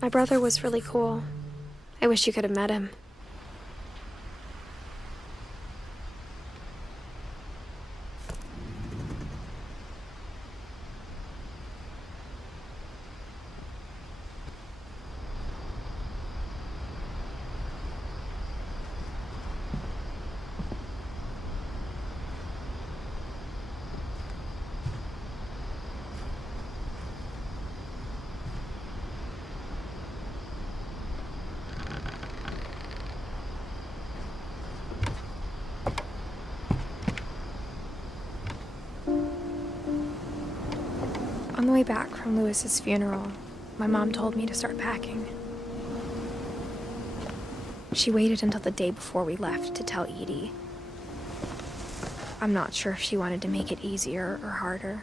My brother was really cool. I wish you could have met him. On the way back from Lewis's funeral, my mom told me to start packing. She waited until the day before we left to tell Edie. I'm not sure if she wanted to make it easier or harder.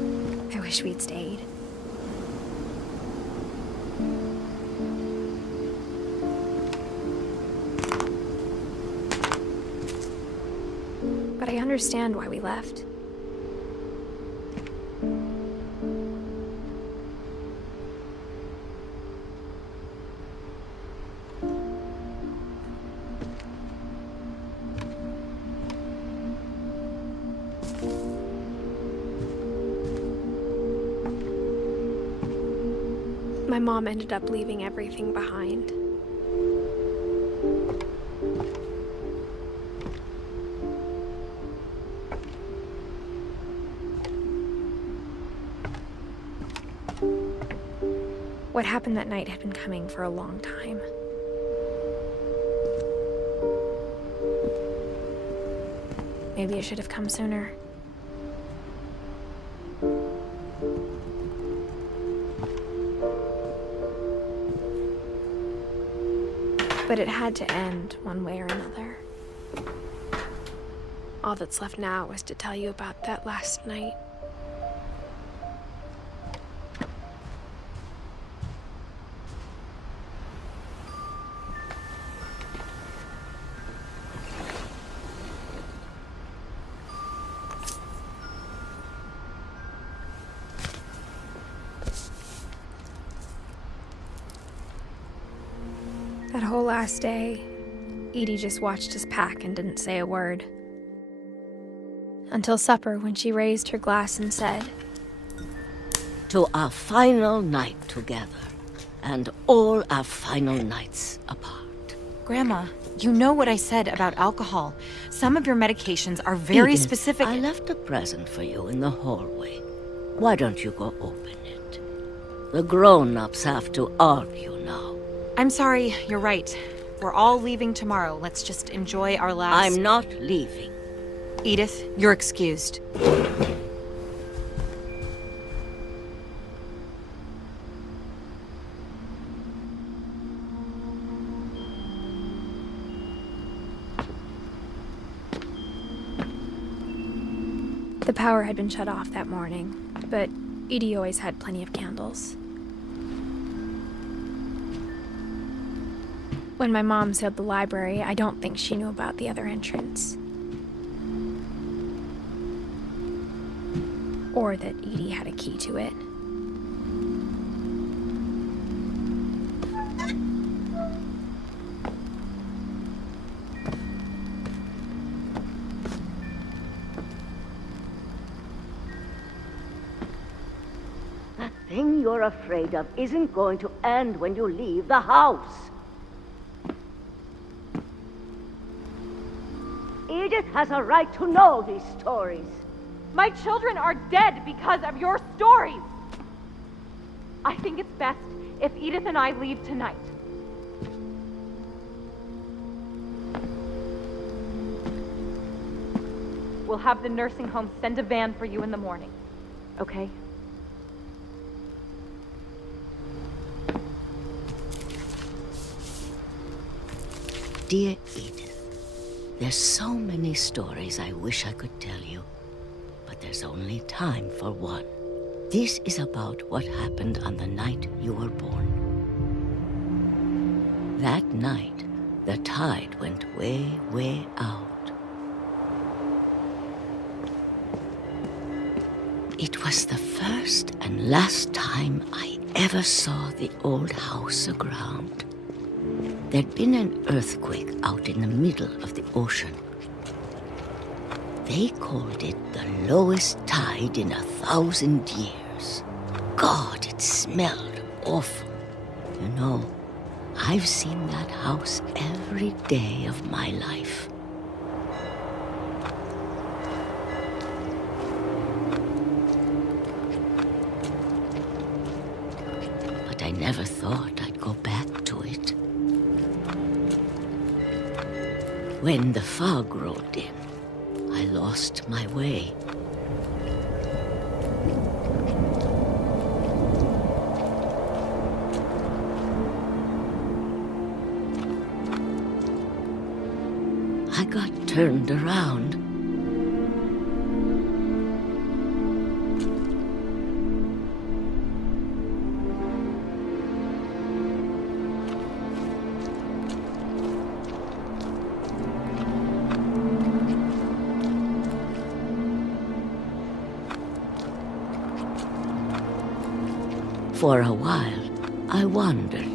I wish we'd stayed. But I understand why we left. My mom ended up leaving everything behind. What happened that night had been coming for a long time. Maybe it should have come sooner. But it had to end one way or another. All that's left now is to tell you about that last night. That whole last day, Edie just watched us pack and didn't say a word. Until supper, when she raised her glass and said, "To our final night together, and all our final nights apart." Grandma, you know what I said about alcohol. Some of your medications are very Edith, specific. I left a present for you in the hallway. Why don't you go open it? The grown-ups have to argue now. I'm sorry, you're right. We're all leaving tomorrow. Let's just enjoy our last... I'm not leaving. Edith, you're excused. The power had been shut off that morning, but Edie always had plenty of candles. When my mom sealed the library, I don't think she knew about the other entrance. Or that Edie had a key to it. That thing you're afraid of isn't going to end when you leave the house. Edith has a right to know these stories. My children are dead because of your stories. I think it's best if Edith and I leave tonight. We'll have the nursing home send a van for you in the morning, okay? Dear Edith, there's so many stories I wish I could tell you, but there's only time for one. This is about what happened on the night you were born. That night, the tide went way, way out. It was the first and last time I ever saw the old house aground. There'd been an earthquake out in the middle of the ocean. They called it the lowest tide in 1,000 years. God, it smelled awful. You know, I've seen that house every day of my life. But I never thought I'd go back to it. When the fog rolled in, I lost my way. I got turned around. For a while, I wandered.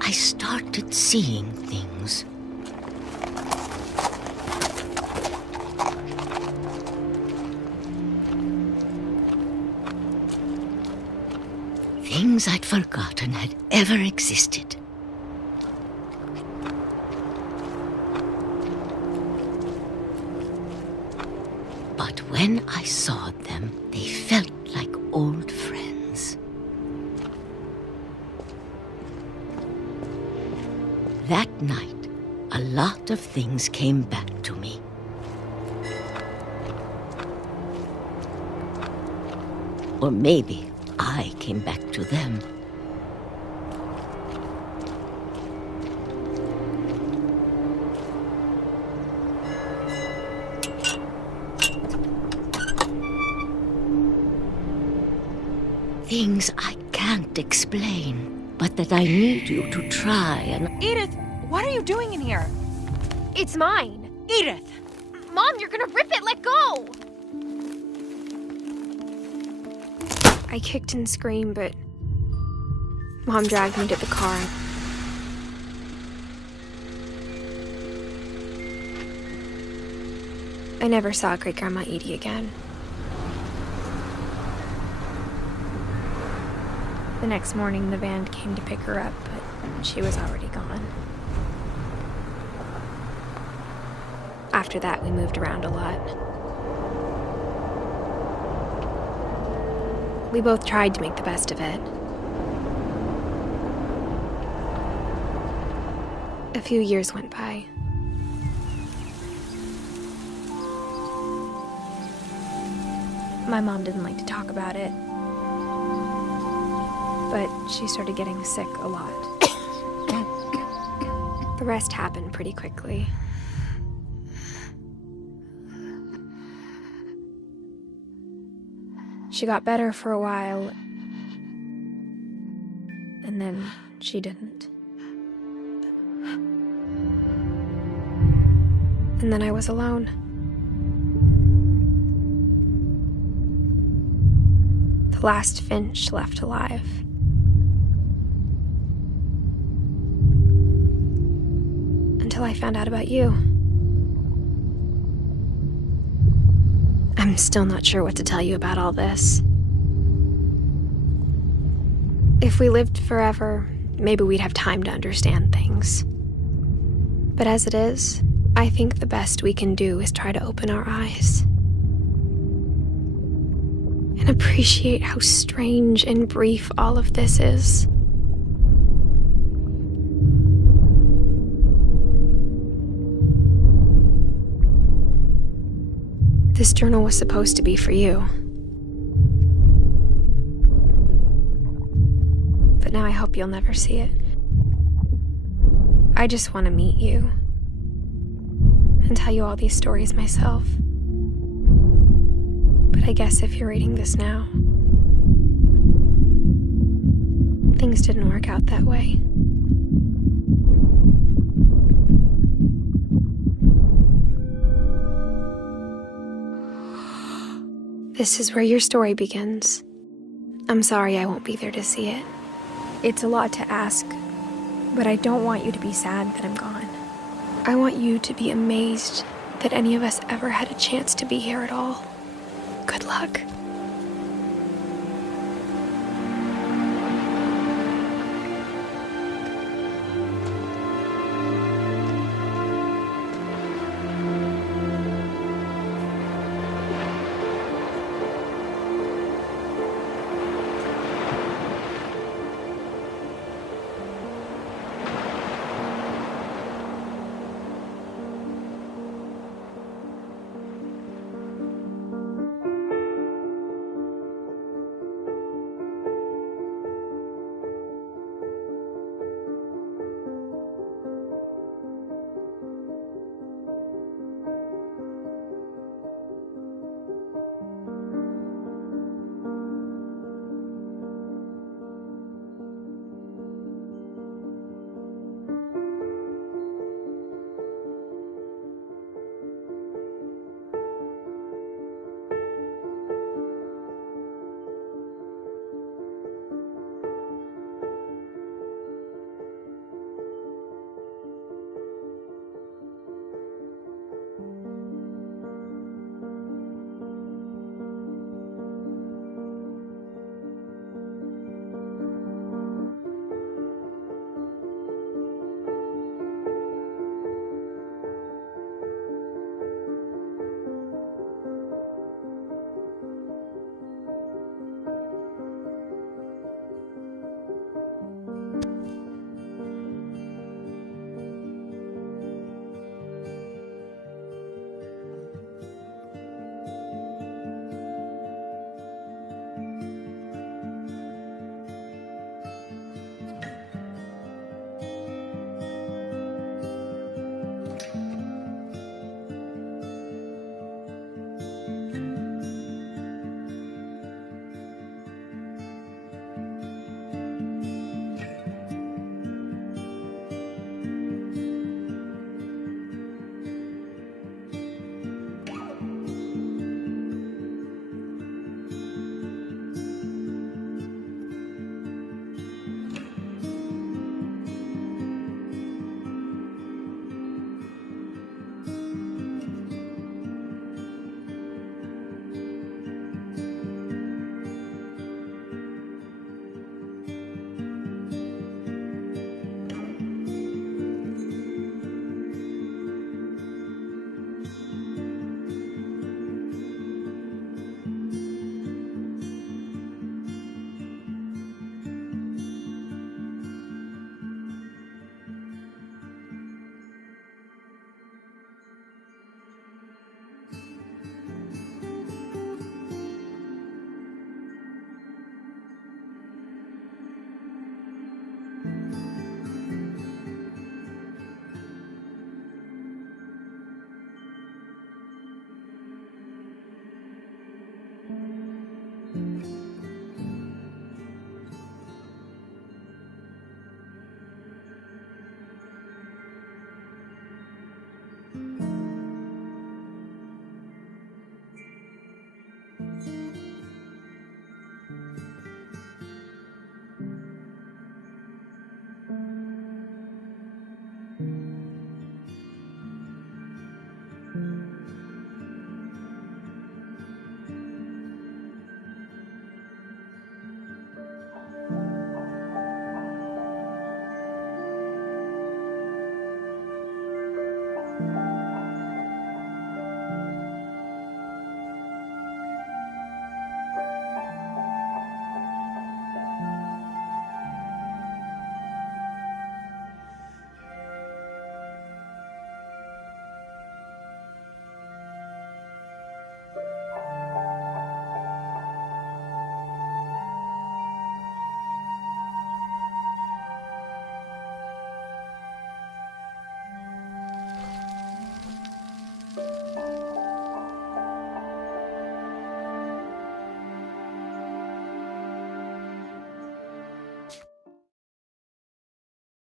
I started seeing things. Things I'd forgotten had ever existed. But when I saw them, they felt like old friends. That night, a lot of things came back to me. Or maybe I came back to them. Things I can't explain, but that I need you to try and... Edith, what are you doing in here? It's mine. Edith! Mom, you're gonna rip it! Let go! I kicked and screamed, but Mom dragged me to the car. I never saw Great-Grandma Edie again. The next morning, the van came to pick her up, but she was already gone. After that, we moved around a lot. We both tried to make the best of it. A few years went by. My mom didn't like to talk about it, but she started getting sick a lot. The rest happened pretty quickly. She got better for a while, and then she didn't. And then I was alone. The last Finch left alive. Until I found out about you. I'm still not sure what to tell you about all this. If we lived forever, maybe we'd have time to understand things. But as it is, I think the best we can do is try to open our eyes. And appreciate how strange and brief all of this is. This journal was supposed to be for you. But now I hope you'll never see it. I just want to meet you and tell you all these stories myself. But I guess if you're reading this now, things didn't work out that way. This is where your story begins. I'm sorry I won't be there to see it. It's a lot to ask, but I don't want you to be sad that I'm gone. I want you to be amazed that any of us ever had a chance to be here at all. Good luck.